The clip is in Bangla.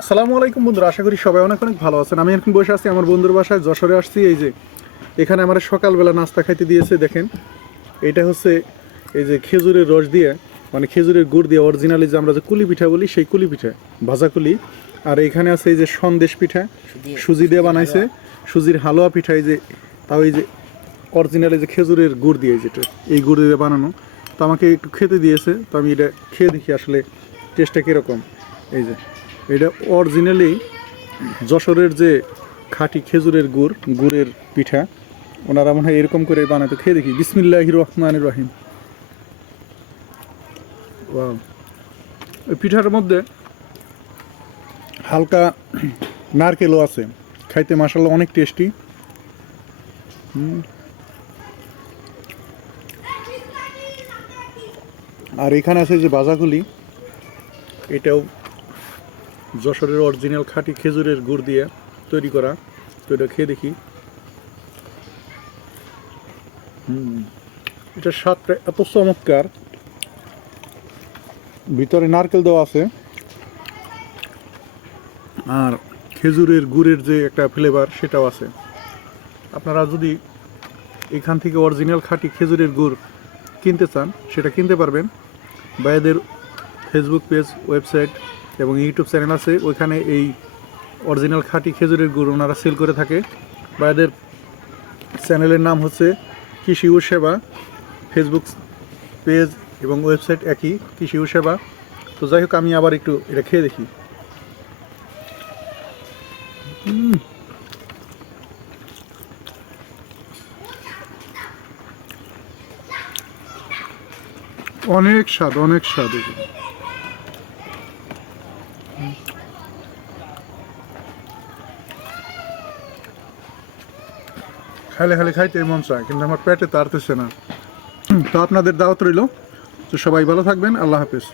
আসসালামু আলাইকুম বন্ধুরা, আশা করি সবাই অনেক অনেক ভালো আছেন। আমি এখন বসে আছি আমার বন্ধুর বাসায়, যশোরে আসছি। এই যে, এখানে আমার সকালবেলা নাস্তা খাইতে দিয়েছে, দেখেন। এটা হচ্ছে এই যে খেজুরের রস দিয়ে মানে খেজুরের গুড় দিয়ে অরিজিনালি যে আমরা যে কুলি পিঠা বলি, সেই কুলি পিঠা, ভাজা কুলি। আর এখানে আছে এই যে সন্দেশ পিঠা, সুজি দিয়ে বানাইছে। সুজির হালুয়া পিঠা, এই যে, তাও এই যে অরিজিনালি যে খেজুরের গুড় দিয়ে যেটা এই গুড় দিয়ে বানানো। তো আমাকে একটু খেতে দিয়েছে, তো আমি এটা খেয়ে দেখি আসলে টেস্টটা কীরকম। এই যে এটা অরিজিনালি যশোরের যে খাঁটি খেজুরের গুড়, গুড়ের পিঠা, ওনারা মনে হয় এরকম করে বানায়। তো খেয়ে দেখি। বিসমিল্লাহ রহমান রহিম। ওই পিঠার মধ্যে হালকা নারকেলও আছে। খাইতে মাসাল্লাহ অনেক টেস্টি আর এখানে আছে যে বাজাগুলি, এটাও যশোরের অরিজিনাল খাঁটি খেজুরের গুড় দিয়ে তৈরি করা। তো এটা খেয়ে দেখি। হুম, এটার স্বাদটা এত চমৎকার। ভিতরে নারকেল দেওয়া আছে। আর খেজুরের গুড়ের যে একটা ফ্লেভার সেটাও আছে। আপনারা যদি এখান থেকে অরিজিনাল খাঁটি খেজুরের গুড় কিনতে চান সেটা কিনতে পারবেন। বা এদের ফেসবুক পেজ ওয়েবসাইট এবং ইউটিউব চ্যানেল আছে, ওইখানে এই অরিজিনাল খাঁটি খেজুরের গুড় ওনারা সেল করে থাকে। বা এদের চ্যানেলের নাম হচ্ছে কৃষি ও সেবা ফেসবুক পেজ এবং ওয়েবসাইট একই, কৃষি ও সেবা। তো যাই হোক, আমি আবার একটু এটা খেয়ে দেখি। অনেক স্বাদ অনেক স্বাদ। খাইলে খালি খাইতে মন চায়, কিন্তু আমার পেটে তাড়তেছে না। তো আপনাদের দাওয়াত রইল। তো সবাই ভালো থাকবেন। আল্লাহ হাফেজ।